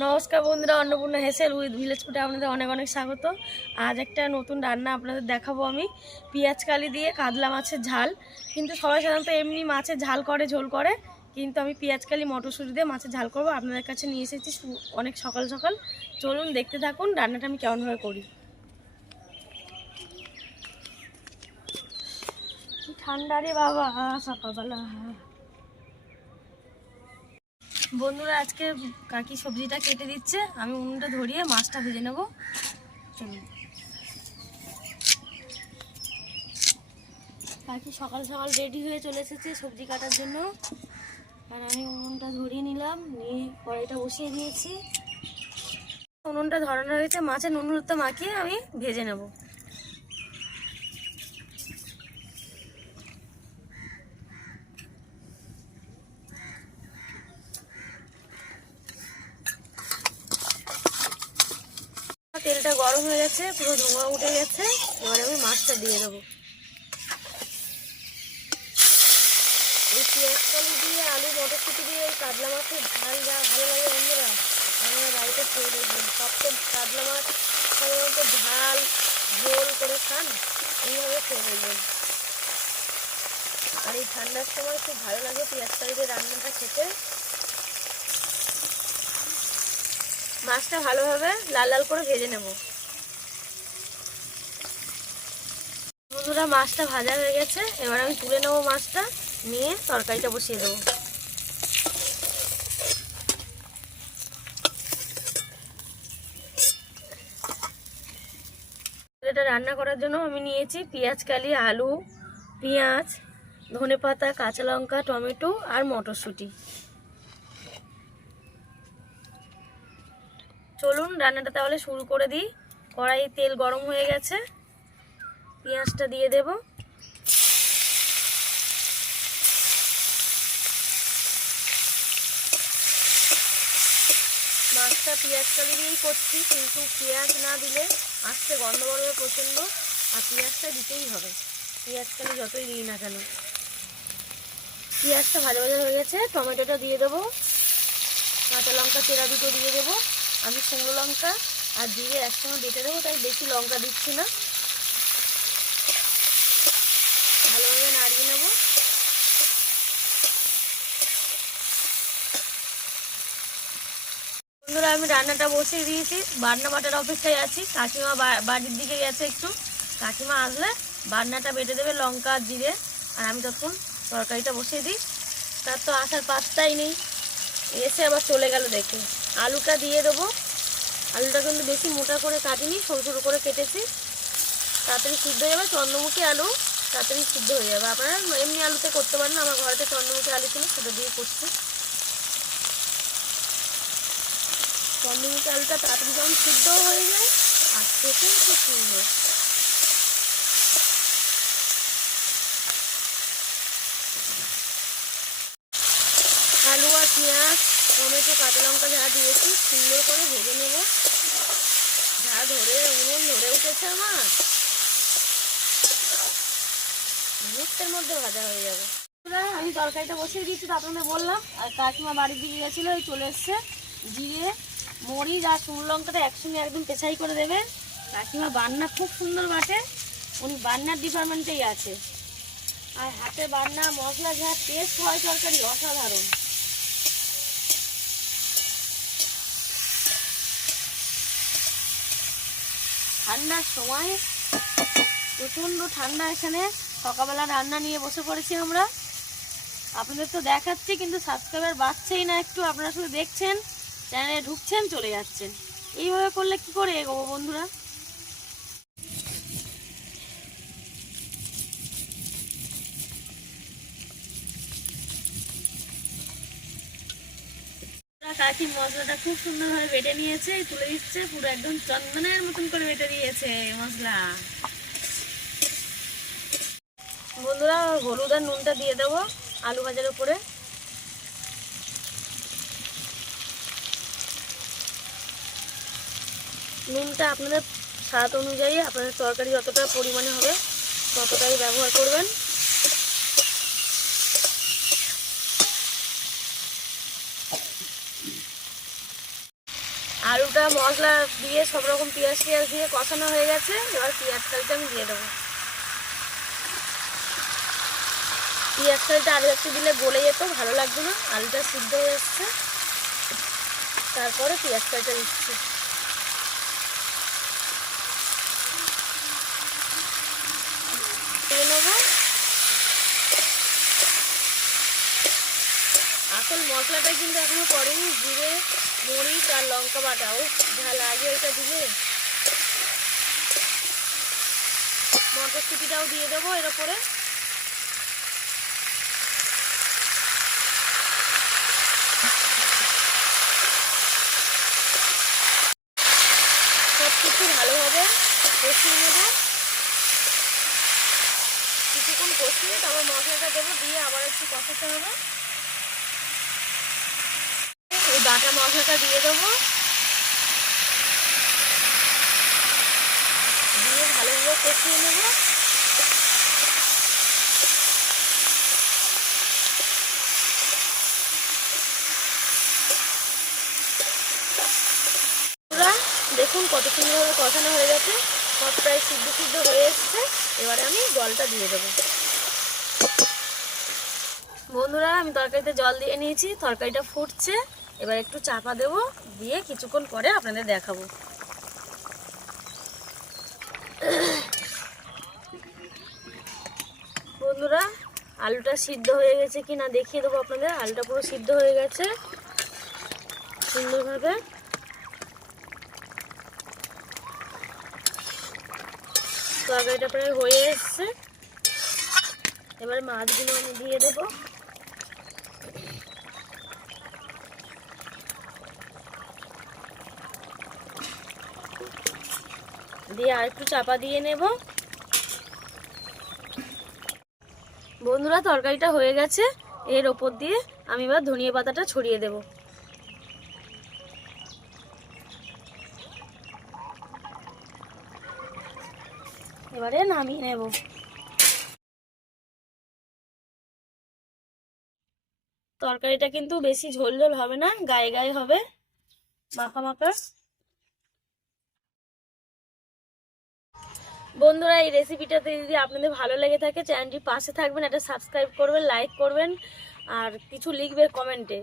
নমস্কার বন্ধুরা, Annapurna হেসেল with village ফুটে আপনাদের অনেক অনেক স্বাগত। আজ একটা নতুন রান্না আপনাদের দেখাবো আমি। পেঁয়াজ কালি দিয়ে কাতলা মাছের ঝাল। কিন্তু সবাই সাধারণত এমনি মাছের ঝাল করে, ঝোল করে। কিন্তু আমি পেঁয়াজ কালি, মটরশুঁটি দিয়ে মাছের ঝাল করব। আপনাদের কাছে নিয়ে এসেছি অনেক সকাল সকাল। চলুন দেখতে থাকুন, রান্নাটা আমি কেমনভাবে করি। ঠান্ডা রে বাবা, সকালবেলা। বন্ধুরা, আজকে কাকি সবজিটা কেটে দিচ্ছে। আমি উনুনটা ধরিয়ে মাছটা ভেজে নেব। চলুন। কাকি সকাল সকাল রেডি হয়ে চলে এসেছে সবজি কাটার জন্য। আর আমি উনুনটা ধরিয়ে নিলাম, নিয়ে কড়াইটা বসিয়ে দিয়েছি। উনুনটা ধরানো হয়েছে, মাছের নুন মাখিয়ে আমি ভেজে নেব। গরম হয়ে গেছে, পুরো ধোঁয়া উঠে গেছে। এবারে আমি মাছটা দিয়ে দেবো। এই পেঁয়াজ কালি দিয়ে, আলু, মটরশুঁটি দিয়ে, এই কাতলা মাছের ঝাল যা ভালো লাগে বন্ধুরা। আপনারা বাড়িতে খেয়ে দেখবেন তো কাতলা মাছ সাধারণত ঝাল, ঝোল করে খান, এইভাবে খেয়ে দেখবেন। আর এই ঠান্ডার সময় খুব ভালো লাগে পেঁয়াজ দিয়ে রান্নাটা খেতে। মাছটা ভালোভাবে লাল লাল করে ভেজে নেব। বন্ধুরা, মাছটা ভাজা হয়ে গেছে। এবার আমি তুলে নেব মাছটা, নিয়ে তরকারিটা বসিয়ে দেবো। এটা রান্না করার জন্য আমি নিয়েছি পেঁয়াজ, কালি, আলু, পেঁয়াজ, ধনে পাতা, কাঁচা লঙ্কা, টমেটো আর মটরশুঁটি। চলুন, রান্নাটা তাহলে শুরু করে দিই। কড়াই তেল গরম হয়ে গেছে। পেঁয়াজটা দিয়ে দেব। মাছটা পেঁয়াজ কালি দিয়েই করছি, কিন্তু পেঁয়াজ না দিলে আস্তে গন্ধ বেরোবে প্রচণ্ড, আর পেঁয়াজটা দিতেই হবে। পেঁয়াজ আমি যতই দিই না কেন। পেঁয়াজটা ভালো ভাজা হয়ে গেছে, টমেটোটা দিয়ে দেবো। কাঁচা লঙ্কা, চেরা দুটো দিয়ে দেবো। আমি শুকনো লঙ্কা আর জিরে একসঙ্গে বেটে দেবো, তাই বেশি লঙ্কা দিচ্ছি না ভালোভাবে নাড়িয়ে নেব বন্ধুরা আমি রান্নাটা বসিয়ে দিয়েছি। বান্না বাটার অপেক্ষায় আছি। কাকিমা বাড়ির দিকে গেছে একটু। কাকিমা আসলে বান্নাটা বেটে দেবে লঙ্কা, জিরে, আর আমি তখন তরকারিটা বসিয়ে দিই। তার তো আসার পাত্তাই নেই। এসে আবার চলে গেল দেখে। আলুটা দিয়ে দেবো। আলুটা কিন্তু বেশি মোটা করে কাটিনি, সরু সরু করে কেটেছি। তাড়াতাড়ি সিদ্ধ হয়ে যাবে। চন্দ্রমুখী আলু তাড়াতাড়ি সিদ্ধ হয়ে যাবে। আপনারা এমনি আলুতে করতে পারেন আমার ঘরেতে চন্দ্রমুখী আলু ছিল, সেটা দিয়ে করছি। চন্দ্রমুখী আলুটা তাড়াতাড়ি যখন সিদ্ধ হয়ে যায়, আর খেতে খুব সুন্দর আলু আর পেঁয়াজ, টমেটো, কাঁচা লঙ্কা যা দিয়েছি, সুন্দর করে ভেজে নেব। যা ধরে উনুন ধরে উঠেছে আমার। মুহূর্তের মধ্যে ভাজা হয়ে যাবে। আমি তরকারিটা বসিয়ে দিয়েছি তো আপনাদের বললাম, আর কাকিমা বাড়ির দিকে গেছিল, এই চলে এসছে, জিরে মরিচ আর শুকনো লঙ্কাটা একসঙ্গে একদম পেছাই করে দেবে। কাকিমা বান্না খুব সুন্দর বাটে। উনি বান্নার ডিপার্টমেন্টেই আছে। আর হাতে বান্না, মশলা যা টেস্ট হয় তরকারি অসাধারণ। ঠান্ডার সময়, প্রচণ্ড ঠান্ডা এখানে। সকালবেলা রান্না নিয়ে বসে পড়েছি আমরা। আপনাদের তো দেখাচ্ছি, কিন্তু সাবস্ক্রাইবার বাড়ছেই না একটু। আপনারা শুধু দেখছেন। চ্যানেলে ঢুকছেন, চলে যাচ্ছেন। এইভাবে করলে কি করে এগোবো বন্ধুরা? কাকি মশলাটা খুব সুন্দরভাবে বেটে নিয়েছে, তুলে দিচ্ছে, পুরো একদম চন্দনের মতন করে বেটে দিয়েছে মশলা। বন্ধুরা, হলুদ আর নুনটা দিয়ে দেবো আলু ভাজার উপরে। নুনটা আপনাদের স্বাদ অনুযায়ী আপনাদের তরকারি যতটা পরিমাণে হবে ততটাই ব্যবহার করবেন। আলুটা, মশলা দিয়ে সব রকম পেঁয়াজ টিয়াজ দিয়ে কষানো হয়ে গেছে। এবার পেঁয়াজ কালিটা আমি দিয়ে দেবো। পেঁয়াজ কালিটা আলু একটু দিলে গলে যেত, ভালো লাগতো না। আলুটা সিদ্ধ হয়ে এসছে। তারপরে পেঁয়াজ কালিটা দিচ্ছি দিয়ে নেব আসল মশলাটা কিন্তু এখনও করেনি, জিরে, মরিচ আর লঙ্কা বাটা ও ঝাল আগে ওইটা দিলে। মটরশুটিটাও দিয়ে দেবো এর ওপরে। সব কিছু ভালোভাবে কষিয়ে নেব। কিছুক্ষণ কষিয়ে তারপর মশলাটা দেবো, দিয়ে আবার একটু কষাতে হবে। বাটা মশলাটা দিয়ে দেবো। দিয়ে ভালোভাবে কষিয়ে নেব। দেখুন কত সুন্দরভাবে কষানো হয়ে গেছে। সব প্রায় সিদ্ধ সিদ্ধ হয়ে এসছে। এবারে আমি জলটা দিয়ে দেবো। বন্ধুরা, আমি তরকারিতে জল দিয়ে নিয়েছি। তরকারিটা ফুটছে। এবার একটু চাপা দেবো, দিয়ে কিছুক্ষণ পরে আপনাদের দেখাবো। বন্ধুরা, আলুটা সিদ্ধ হয়ে গেছে কি না দেখিয়ে দেবো আপনাদের। আলুটা পুরো সিদ্ধ হয়ে গেছে সুন্দরভাবে। তরকারিটা প্রায় হয়ে এসছে। এবার মাছগুলো আমি দিয়ে দেবো। দিয়ে আর একটু চাপা দিয়ে নেব। বন্ধুরা, তরকারিটা হয়ে গেছে। এর ওপর দিয়ে আমি এবার ধনিয়া পাতাটা ছড়িয়ে দেব। এবারে নামিয়ে নেব। তরকারিটা কিন্তু বেশি ঝোল ঝোল হবে না, গায়ে গায়ে হবে। মাখা মাখা। বন্ধুরা, এই রেসিপিটাতে যদি আপনাদের ভালো লেগে থাকে চ্যানেলটি পাশে থাকবেন এটা সাবস্ক্রাইব করবেন লাইক করবেন, আর কিছু লিখবে কমেন্টে